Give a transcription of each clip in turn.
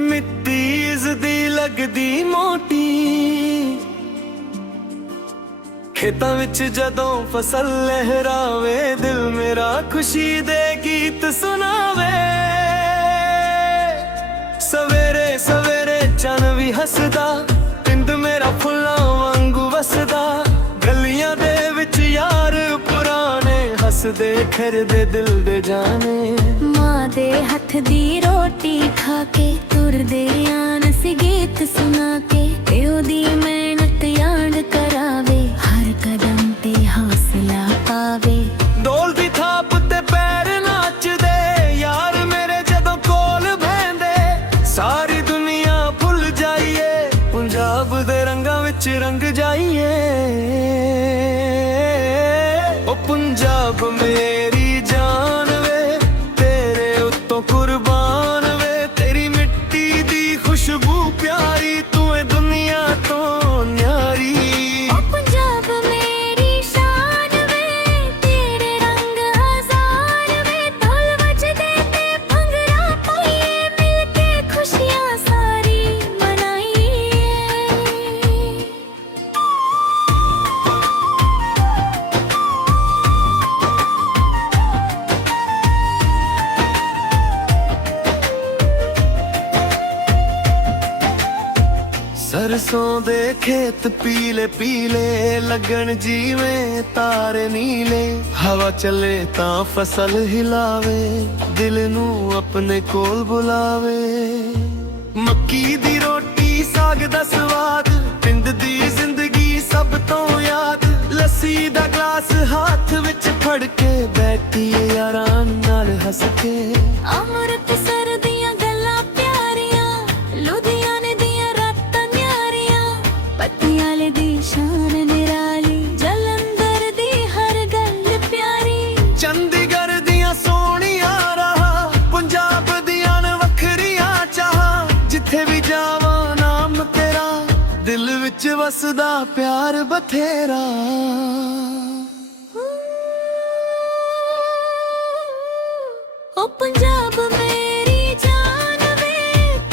मिट्टी इसदी लगदी मोटी, खेतां विच जदों फसल लहरावे, दिल मेरा खुशी दे गीत सुनावे। सवेरे सवेरे चन भी हसदा, पिंड मेरा फुल्लां वांगू वसदा। गलियां दे विच यार पुराने हसदे खिरदे दिल दे जाने। मां दे हथ दी रोटी खा के तुरदे आन सी गीत सुना के। प्यो दी मेहनत याद करावे, हर कदम ते हौसला पावे। ढोल दी थाप ते पैर नाचदे, यार मेरे जदों कोल बहंदे। सारी दुनिया भुल जाइए, पंजाब दे रंगां विच रंग जाइए। ओ पंजाब मेरी जान वे, तेरे उत्तों कुर्बान वे। तेरी मिट्टी दी खुशबू प्यारी, तू है दुनिया तो न्यारी। ओ पंजाब मेरी शान वे, तेरे रंग हजार वे। ढोल बजदे ते भंगड़ा पाइए, मिलके खुशियां सारी मनाइए। सरसों दे खेत पीले पीले लगन, जीवें तारे नीले। हवा चले तां फसल हिलावे, दिल नू अपने कोल बुलावे। मक्की दी रोटी साग दा स्वाद, पिंड दी जिंदगी सब तो याद। लस्सी दा ग्लास हाथ विच फड़ के, बैठिए यारां नाल हस के। अमृत सर्दियां गल्लां प्यारियां, लुधियाने दियां रातां न्यारियां। पटियाले दी शान निराली, जलंधर दी हर गल प्यारी। चंडीगढ़ दियां सोहणियां राहां, पंजाब दियां वखरियां चाहां। जिथे भी जावां नाम तेरा, दिल विच वसदा प्यार बथेरा। ओ पंजाब मेरी जान वे,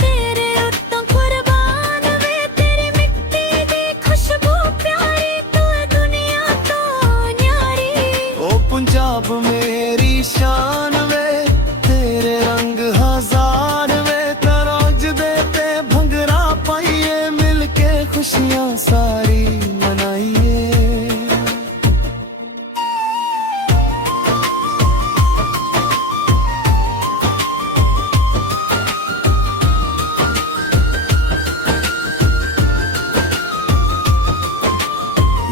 तेरे उत्तों कुर्बान वे। तेरी मिट्टी दी खुशबू प्यारी, तू है दुनिया तो न्यारी। ओ पंजाब मेरी शान वे, तेरे रंग हजार वे। तरोज दे ते भंगड़ा पाइए, मिलके खुशियां सारी मनाइए।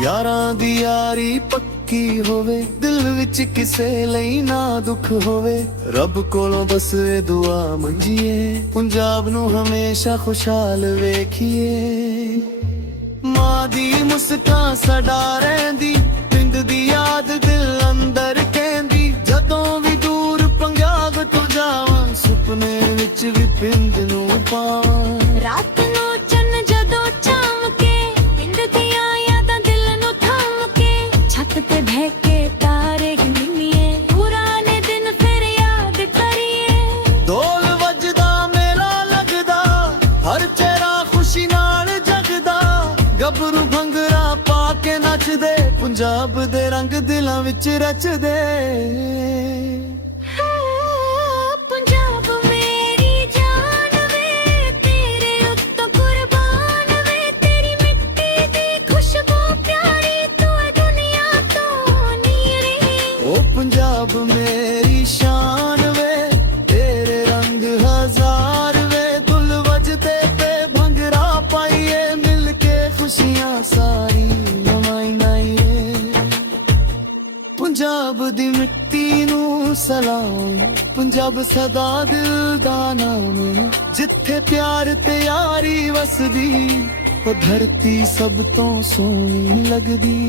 यारां दी यारी पक्की होवे, दिल विच किसे लई ना दुख होवे। रब कोलों बस ए दुआ मंगिए, पंजाब नू हमेशा खुशहाल वेखिए। मां दी मुस्कान सदा रहिंदी, पिंड दी याद दिल अंदर कहंदी। जदों भी दूर पंजाब तो जावां, सुपने विच भी पिंड नू पावां। रात नू चन्न जदों चमके, पिंड दियां यादां दिल नू थाम के। छत ते बह के तारे गिनिए, पुराने दिन फिर याद करिए। ढोल वजदा मेला लगदा, हर चेहरा खुशी नाल जगदा। गबरू भंगड़ा पा के नचदे, पंजाब दे रंग दिलां विच रचदे। पंजाब मेरी जान वे, तेरे उत्तों कुर्बान वे। तेरी मिट्टी दी खुशबू प्यारी, तू है दुनिया तो न्यारी। ओ पंजाब मेरी शान वे, तेरे रंग हजार वे। दुल वजदे पे भंगड़ा पाइए, मिलके खुशियां सारी मनाइए। पंजाब दी मिट्टी नू सलाम, पंजाब सदा दिल दा नाम। जिथे प्यार ते यारी वसदी, ओ धरती सब तो सोहनी लगदी।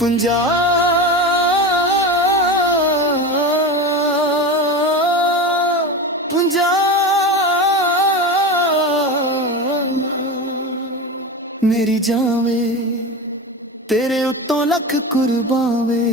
पंजाब पंजाब मेरी जावे, तेरे उत्तों लख कुर्बावे।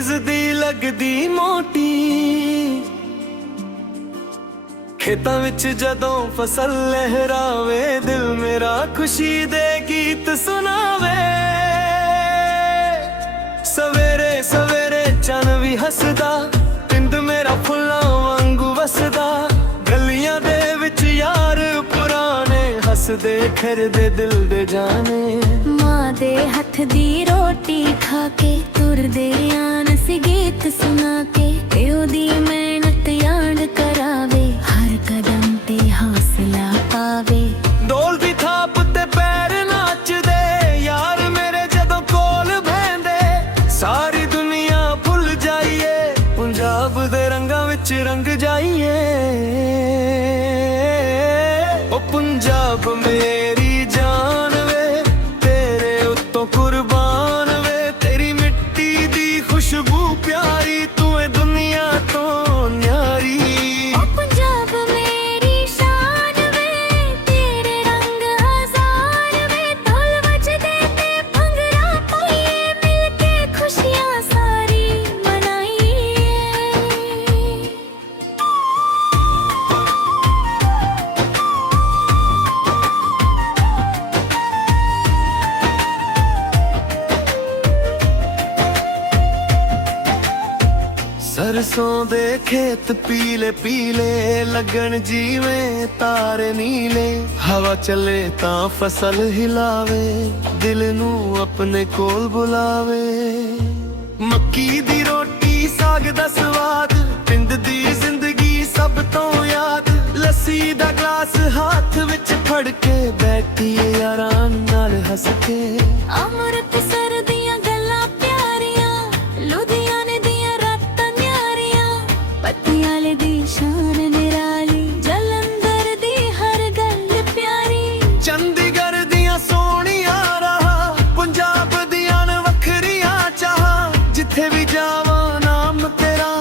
ਰਿਜ਼ਦੀ ਲੱਗਦੀ ਮੋਟੀ। ਖੇਤਾਂ ਵਿੱਚ ਜਦੋਂ ਫਸਲ ਲਹਿਰਾਵੇ ਦਿਲ ਮੇਰਾ ਖੁਸ਼ੀ ਦੇ ਗੀਤ ਸੁਣਾਵੇ। ਸਵੇਰੇ ਸਵੇਰੇ ਚੰਨ ਵੀ ਹੱਸਦਾ, ਪਿੰਡ ਮੇਰਾ ਫੁੱਲਾਂ ਵਾਂਗੂ ਵਸਦਾ। ਗਲੀਆਂ ਦੇ ਵਿੱਚ ਯਾਰ ਪੁਰਾਣੇ ਹੱਸਦੇ ਖੇਡਦੇ ਦਿਲ ਦੇ ਜਾਣੇ। ਮਾਂ ਦੇ ਹੱਥ ਦੀ ਰੋਟੀ ਖਾ ਕੇ ਤੁਰਦੇ ਆਨ ਅਸੀਂ ਗੀਤ ਸੁਣਾ ਕੇ। ਪਿਓ ਦੀ ਮਿਹਨਤ ਯਾਦ ਕਰਾਵੇ, ਹਰ ਕਦਮ ਤੇ ਹੌਸਲਾ ਪਾਵੇ। ਢੋਲ ਦੀ ਥਾਪ ਤੇ ਪੈਰ ਨੱਚਦੇ ਯਾਰ ਮੇਰੇ ਜਦੋਂ ਕੋਲ ਬਹਿੰਦੇ। ਸਾਰੀ ਦੁਨੀਆ ਭੁੱਲ ਜਾਈਏ, ਪੰਜਾਬ ਦੇ ਰੰਗਾਂ ਵਿੱਚ ਰੰਗ ਜਾਈਏ। ਉਹ ਪੰਜਾਬ ਮੇਰੀ ਜਾਨ ਵੇ, ਤੇਰੇ ਉੱਤੋਂ ਕੁਰਬਾਨ ਵੇ। ਤੇਰੀ ਮਿੱਟੀ ਦੀ ਖੁਸ਼ਬੂ ਪਿਆਰੀ, ਤੂੰ ਏ ਦੁਨੀਆ ਤੋਂ ਨਿਆਰੀ। ਓ ਪੰਜਾਬ ਮੇਰੀ ਸ਼ਾਨ ਵੇ, ਤੇਰੇ ਰੰਗ ਹਜ਼ਾਰ ਵੇ। ਢੋਲ ਵੱਜਦੇ ਤੇ ਭੰਗੜਾ ਪਾਈਏ, ਮਿਲ ਕੇ ਖੁਸ਼ੀਆਂ ਸਾਰੀ ਮਨਾਈਏ। ਸਰਸੋਂ ਦੇ ਖੇਤ ਪੀਲੇ ਪੀਲੇ ਲੱਗਣ ਜਿਵੇਂ ਤਾਰੇ ਨੀਲੇ। ਹਵਾ ਚੱਲੇ ਤਾਂ ਫਸਲ ਹਿਲਾਵੇ, ਦਿਲ ਨੂੰ ਆਪਣੇ ਕੋਲ ਬੁਲਾਵੇ। ਮੱਕੀ ਦੀ ਰੋਟੀ ਸਾਗ ਦਾ ਸਵਾਦ, ਪਿੰਡ ਦੀ ਜ਼ਿੰਦਗੀ ਸਭ ਤੋਂ ਯਾਦ। ਲੱਸੀ ਦਾ ਗਲਾਸ ਹੱਥ ਵਿੱਚ ਫੜ ਕੇ ਬੈਠੀਏ ਯਾਰਾਂ ਨਾਲ ਹੱਸ ਕੇ। ਅੰਮ੍ਰਿਤਸਰ ਦੀਆਂ ਗੱਲਾਂ ਪਿਆਰੀਆਂ, ਲੁਧਿਆਣੇ ਦੀਆਂ ਰਾਤਾਂ ਨਿਆਰੀਆਂ। ਪਟਿਆਲੇ ਦੀ ਸ਼ਾਨ ਨਿਰਾਲੀ, ਜਲੰਧਰ ਦੀ ਹਰ ਗੱਲ ਪਿਆਰੀ। ਚੰਡੀਗੜ੍ਹ ਦੀਆਂ ਸੋਹਣੀਆਂ ਰਾਹਾਂ, ਪੰਜਾਬ ਦੀਆਂ ਨ ਵੱਖਰੀਆਂ ਚਾਹਾਂ। ਜਿੱਥੇ ਵੀ ਜਾਵਾਂ ਨਾਮ ਤੇਰਾ,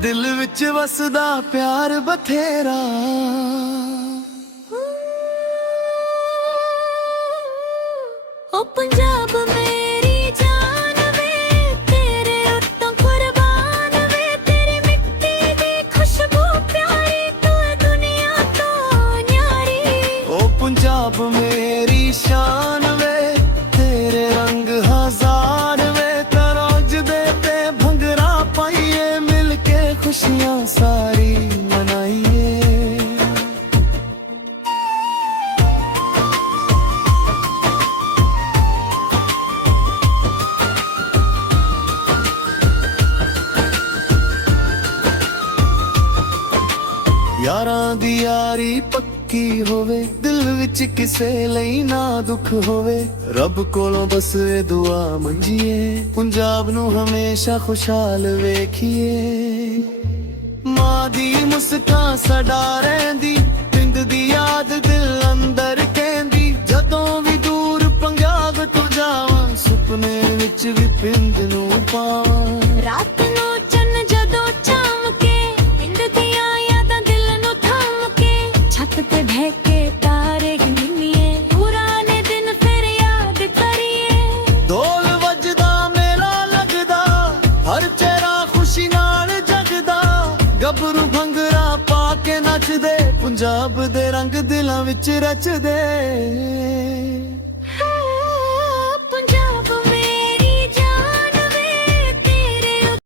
ਦਿਲ ਵਿੱਚ ਵਸਦਾ ਪਿਆਰ ਬਥੇਰਾ। ਓ ਪੰਜਾਬ ਮੇਰੀ ਜਾਨ ਵੇ, ਤੇਰੇ ਉੱਤੋਂ ਕੁਰਬਾਨ ਵੇ। ਤੇਰੀ ਮਿੱਟੀ ਦੀ ਖੁਸ਼ਬੂ ਪਿਆਰੀ, ਤੂੰ ਏ ਦੁਨੀਆ ਤੋਂ ਨਿਆਰੀ। ਓ ਪੰਜਾਬ ਮੇਰੀ ਸ਼ਾਨ ਵੇ, ਤੇਰੇ ਰੰਗ ਹਜ਼ਾਰ ਵੇ। ਤਰੋਜ ਦੇ ਤੇ ਭੰਗੜਾ ਪਾਈਏ, ਮਿਲ ਕੇ ਖੁਸ਼ੀਆਂ ਸਾਰੀ ਮਨਾਈਏ। ਯਾਰਾਂ ਦੀ ਯਾਰੀ ਪੱਕੀ ਹੋਵੇ, ਦਿਲ ਵਿੱਚ ਕਿਸੇ ਲਈ ਨਾ ਦੁੱਖ ਹੋਵੇ। ਰੱਬ ਕੋਲੋਂ ਬਸ ਇਹ ਦੁਆ ਮੰਗੀਏ, ਪੰਜਾਬ ਨੂੰ ਹਮੇਸ਼ਾ ਖੁਸ਼ਹਾਲ ਵੇਖੀਏ। ਮਾਂ ਦੀ ਮੁਸਕਾਨ ਸਦਾ ਰਹਿੰਦੀ, ਪਿੰਡ ਦੀ ਯਾਦ ਦਿਲ ਅੰਦਰ ਕਹਿੰਦੀ। ਜਦੋਂ ਵੀ ਦੂਰ ਪੰਜਾਬ ਤੋਂ ਜਾਵਾਂ, ਸੁਪਨੇ ਵਿੱਚ ਵੀ ਪਿੰਡ ਨੂੰ ਪਾਵਾਂ। ਰਾਤ ਨੂੰ ਚੰਨ ਜਦੋਂ ਚਮਕੇ, ਪਿੰਡ ਦੀਆਂ ਯਾਦਾਂ ਦਿਲ ਨੂੰ ਥੰਮ ਕੇ। ਛੱਤ ਤੇ ਬਹਿ ਕੇ ਤਾਰੇ ਗਿਣੀਏ, ਪੁਰਾਣੇ ਦਿਨ ਫਿਰ ਯਾਦ ਕਰੀਏ। ਢੋਲ ਵੱਜਦਾ ਮੇਲਾ ਲੱਗਦਾ, ਹਰ ਚਿਹਰਾ ਖੁਸ਼ੀ ਨਾਲ ਜਗਦਾ। ਗੱਭਰੂ ਭੰਗੜਾ ਪਾ ਕੇ ਨੱਚਦੇ, ਪੰਜਾਬ ਦੇ ਰੰਗ ਦਿਲਾਂ ਵਿੱਚ ਰਚਦੇ।